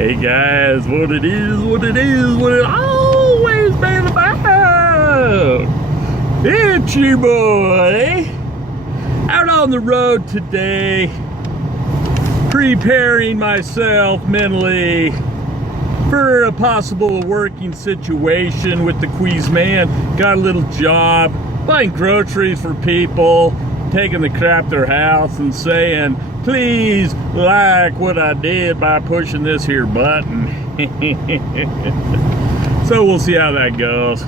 Hey guys, what it is, what it always been about. It's your boy, out on the road today, preparing myself mentally for a possible working situation with the quiz man. Got a little job, buying groceries for people, taking the crap to their house and saying, please like what I did by pushing this here button. So we'll see how that goes.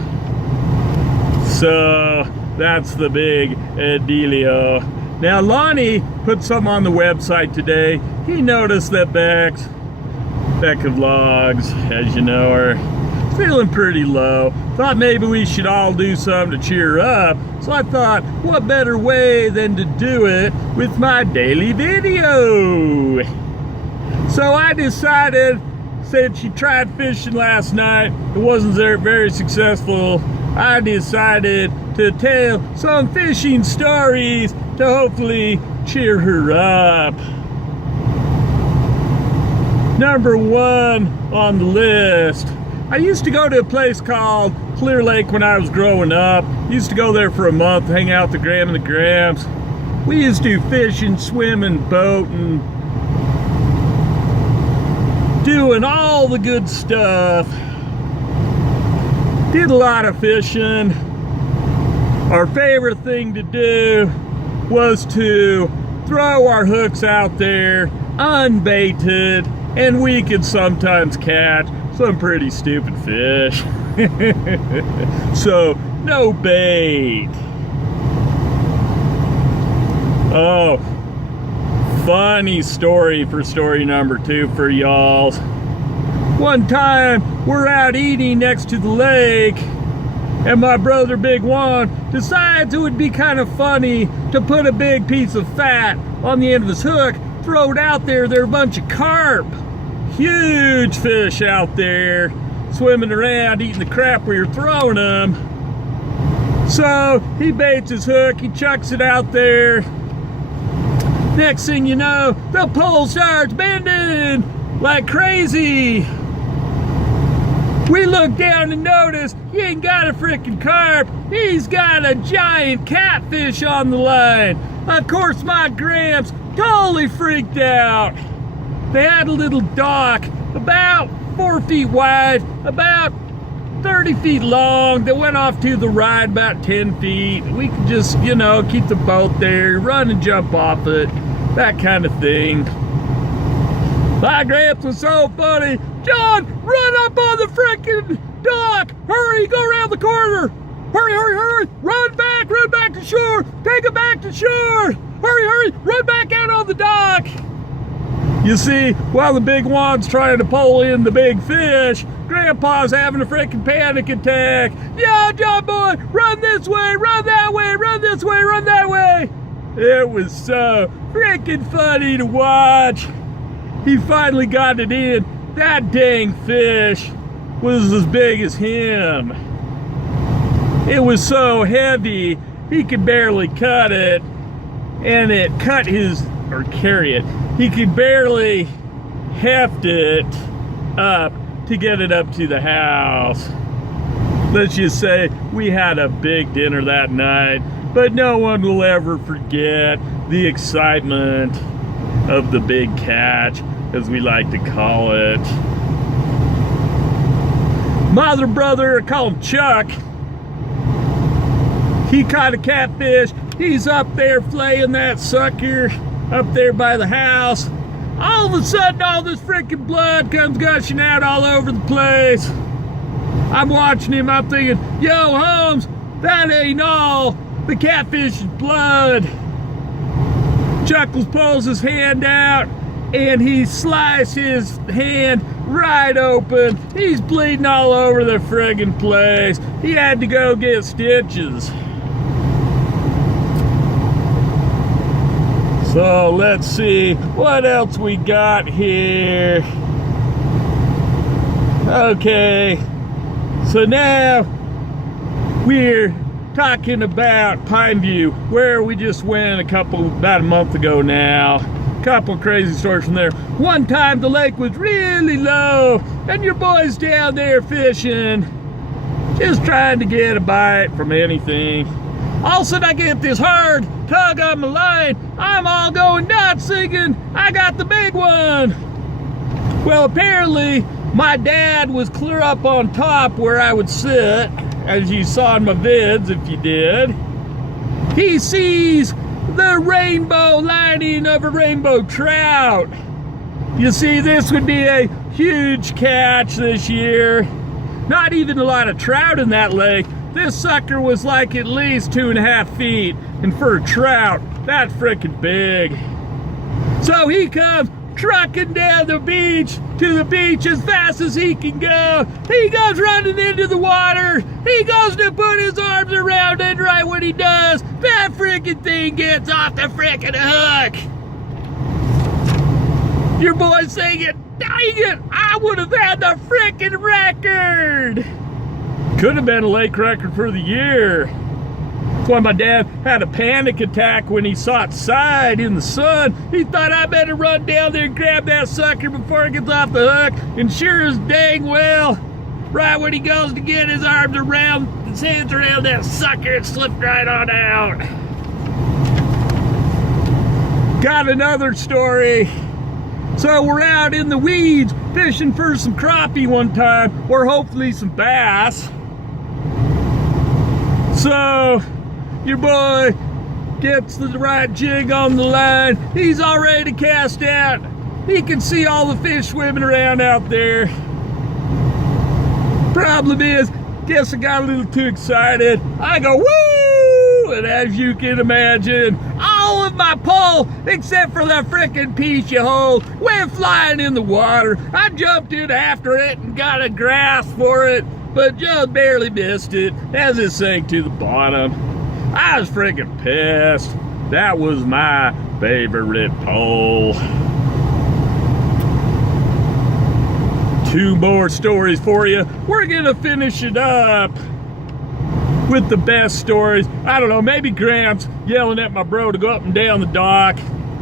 So that's the big dealio. Now Lonnie put something on the website today. He noticed that Becca Vlogs, as you know, are feeling pretty low. Thought maybe we should all do something to cheer her up. So I thought, what better way than to do it with my daily video? So I decided, since she tried fishing last night, it wasn't very successful, I decided to tell some fishing stories to hopefully cheer her up. Number one on the list. I used to go to a place called Clear Lake when I was growing up. Used to go there for a month, hang out with the Gram and the Grams. We used to fish and swim and boat and doing all the good stuff. Did a lot of fishing. Our favorite thing to do was to throw our hooks out there unbaited, and we could sometimes catch some pretty stupid fish. So no bait. Oh, funny story for story number two for y'all. One time we're out eating next to the lake, and my brother Big Juan decides it would be kind of funny to put a big piece of fat on the end of his hook, throw it out there. There are a bunch of carp, huge fish out there, swimming around, eating the crap we were throwing them. So he baits his hook, he chucks it out there. Next thing you know, the pole starts bending like crazy. We look down and notice he ain't got a freaking carp, he's got a giant catfish on the line. Of course my Gramps totally freaked out. They had a little dock about 4 feet wide, about 30 feet long, that went off to the right about 10 feet. We could just, you know, keep the boat there, run and jump off it, that kind of thing. My Gramps was so funny. John, run up on the freaking dock! Hurry, go around the corner! Hurry, hurry, hurry! Run back to shore! Take it back to shore! Hurry, hurry, run back out on the dock! You see, while the Big Juan's trying to pull in the big fish, Grandpa's having a freaking panic attack. Yeah, John boy, run this way, run that way, run this way, run that way. It was so freaking funny to watch. He finally got it in. That dang fish was as big as him. It was so heavy, he could barely cut it, and it cut his, or carry it. He could barely heft it up to get it up to the house. Let's just say we had a big dinner that night, but no one will ever forget the excitement of the big catch, as we like to call it. My other brother, I call him Chuck, he caught a catfish. He's up there flaying that sucker up there by the house. All of a sudden, all this freaking blood comes gushing out all over the place. I'm watching him, I'm thinking, yo, Holmes, that ain't all. The catfish is blood. Chuckles pulls his hand out, and he sliced his hand right open. He's bleeding all over the friggin' place. He had to go get stitches. So let's see what else we got here. Okay, so now we're talking about Pineview, where we just went about a month ago now. Couple crazy stories from there. One time the lake was really low and your boy's down there fishing, just trying to get a bite from anything. All of a sudden I get this hard tug on my line. I'm all going nuts thinking I got the big one. Well, apparently my dad was clear up on top where I would sit, as you saw in my vids if you did. He sees the rainbow lining of a rainbow trout. You see, this would be a huge catch this year. Not even a lot of trout in that lake. This sucker was like at least 2.5 feet, and for a trout, that's freaking big. So he comes trucking down the beach to the beach as fast as he can go. He goes running into the water. He goes to put his arms around it. Right when he does, that freaking thing gets off the freaking hook. Your boy's singing, dang it, I would have had the freaking record. Could have been a lake record for the year. That's why my dad had a panic attack when he saw it side in the sun. He thought, I better run down there and grab that sucker before it gets off the hook. And sure as dang well, right when he goes to get his arms around, his hands around that sucker, it slipped right on out. Got another story. So we're out in the weeds fishing for some crappie one time, or hopefully some bass. So your boy gets the right jig on the line. He's all ready to cast out. He can see all the fish swimming around out there. Problem is, guess I got a little too excited. I go, woo! And as you can imagine, all of my pole, except for the frickin' piece you hold, went flying in the water. I jumped in after it and got a grasp for it, but just barely missed it as it sank to the bottom. I was freaking pissed. That was my favorite pole. 2 more stories for you. We're gonna finish it up with the best stories. I don't know, maybe Gramps yelling at my bro to go up and down the dock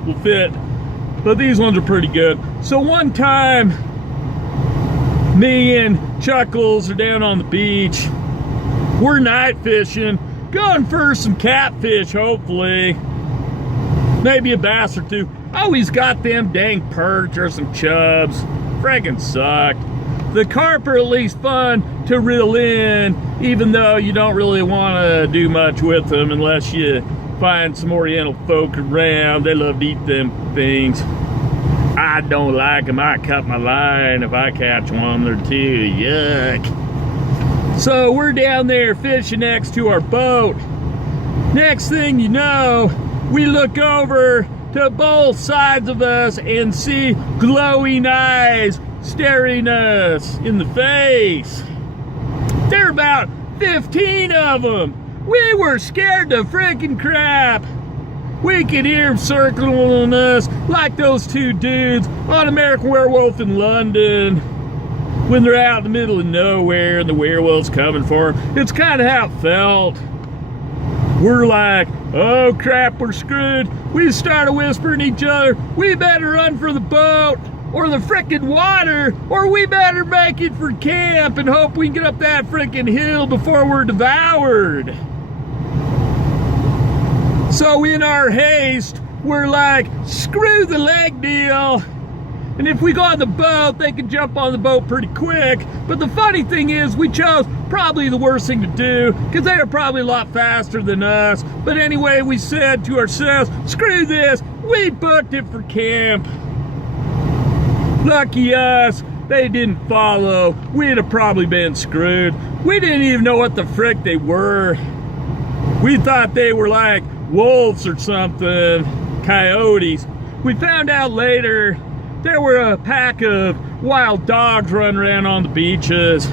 will fit, but these ones are pretty good. So one time, me and Chuckles are down on the beach. We're night fishing, going for some catfish, hopefully. Maybe a bass or two. Always got them dang perch or some chubs. Fraggin' sucked. The carp are at least fun to reel in, even though you don't really want to do much with them unless you find some Oriental folk around. They love to eat them things. I don't like them. I cut my line if I catch one or two. Yuck. So we're down there fishing next to our boat. Next thing you know, we look over to both sides of us and see glowing eyes staring us in the face. There are about 15 of them. We were scared to freaking crap. We could hear them circling us like those 2 dudes on American Werewolf in London when they're out in the middle of nowhere and the werewolf's coming for them. It's kind of how it felt. We're like, oh crap, we're screwed. We started whispering to each other, we better run for the boat or the frickin' water, or we better make it for camp and hope we can get up that frickin' hill before we're devoured. So in our haste, we're like, screw the leg deal. And if we go on the boat, they can jump on the boat pretty quick. But the funny thing is, we chose probably the worst thing to do, because they are probably a lot faster than us. But anyway, we said to ourselves, screw this, we booked it for camp. Lucky us, they didn't follow. We'd have probably been screwed. We didn't even know what the frick they were. We thought they were like wolves or something, coyotes. We found out later there were a pack of wild dogs running around on the beaches.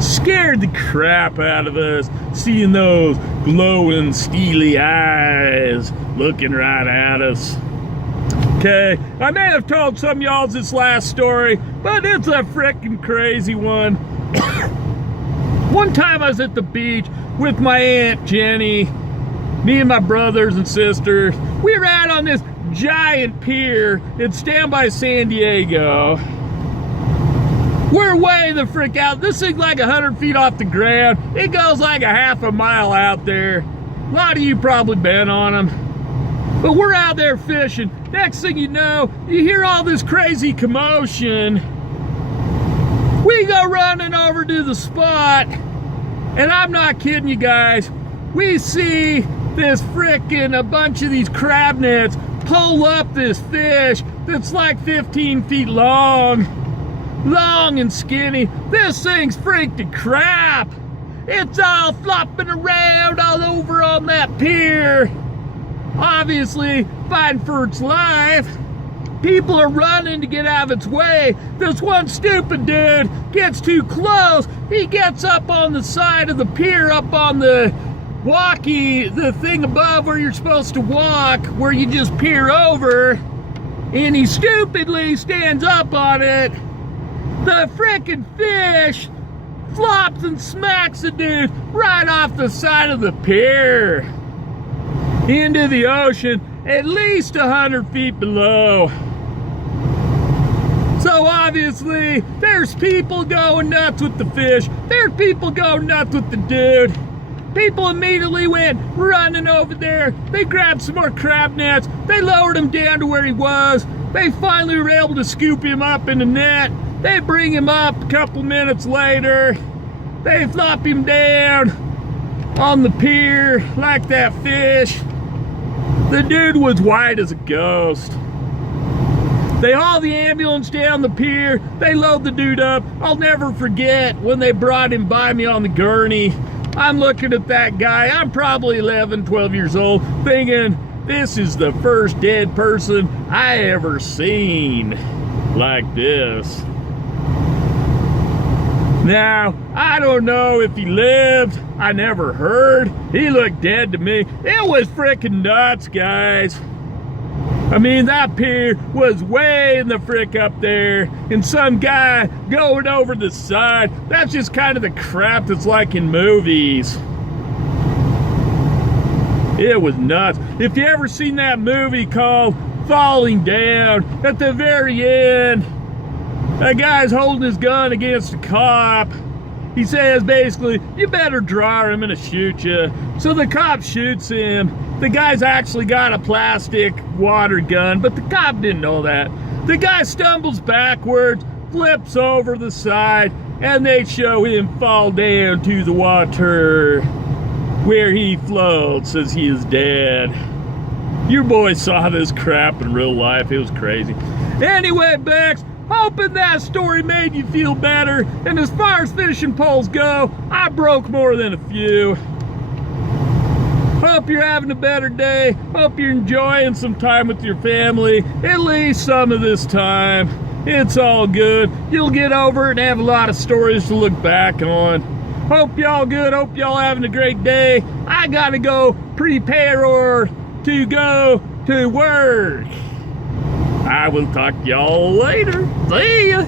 Scared the crap out of us, seeing those glowing steely eyes looking right at us. Okay, I may have told some of y'all this last story, but it's a freaking crazy one. One time I was at the beach with my Aunt Jenny, me and my brothers and sisters. We were out on this giant pier in Standby San Diego. We're way the frick out. This thing's like 100 feet off the ground. It goes like a half a mile out there. A lot of you probably been on them. But we're out there fishing. Next thing you know, you hear all this crazy commotion. We go running over to the spot, and I'm not kidding you guys. We see this frickin' a bunch of these crab nets pull up this fish that's like 15 feet long and skinny. This thing's freaked to crap. It's all flopping around all over on that pier, obviously fighting for its life. People are running to get out of its way. This one stupid dude gets too close. He gets up on the side of the pier, up on the the thing above where you're supposed to walk, where you just peer over, and he stupidly stands up on it. The frickin' fish flops and smacks the dude right off the side of the pier into the ocean, at least 100 feet below. So obviously, there's people going nuts with the fish. There's people going nuts with the dude. People immediately went running over there. They grabbed some more crab nets. They lowered him down to where he was. They finally were able to scoop him up in the net. They bring him up a couple minutes later. They flop him down on the pier like that fish. The dude was white as a ghost. They haul the ambulance down the pier. They load the dude up. I'll never forget when they brought him by me on the gurney. I'm looking at that guy. I'm probably 11, 12 years old, thinking, this is the first dead person I ever seen like this. Now, I don't know if he lived. I never heard. He looked dead to me. It was freaking nuts, guys. I mean, that pier was way in the frick up there, and some guy going over the side. That's just kind of the crap that's like in movies. It was nuts. If you ever seen that movie called Falling Down, at the very end, that guy's holding his gun against a cop. He says basically, you better draw or I'm gonna shoot you. So the cop shoots him. The guy's actually got a plastic water gun, but the cop didn't know that. The guy stumbles backwards, flips over the side, and they show him fall down to the water where he floats as he is dead. Your boy saw this crap in real life. It was crazy. Anyway, Bex, hoping that story made you feel better. And as far as fishing poles go, I broke more than a few. Hope you're having a better day. Hope you're enjoying some time with your family, at least some of this time. It's all good. You'll get over it and have a lot of stories to look back on. Hope y'all good. Hope y'all having a great day. I gotta go prepare to go to work. I will talk to y'all later. See ya.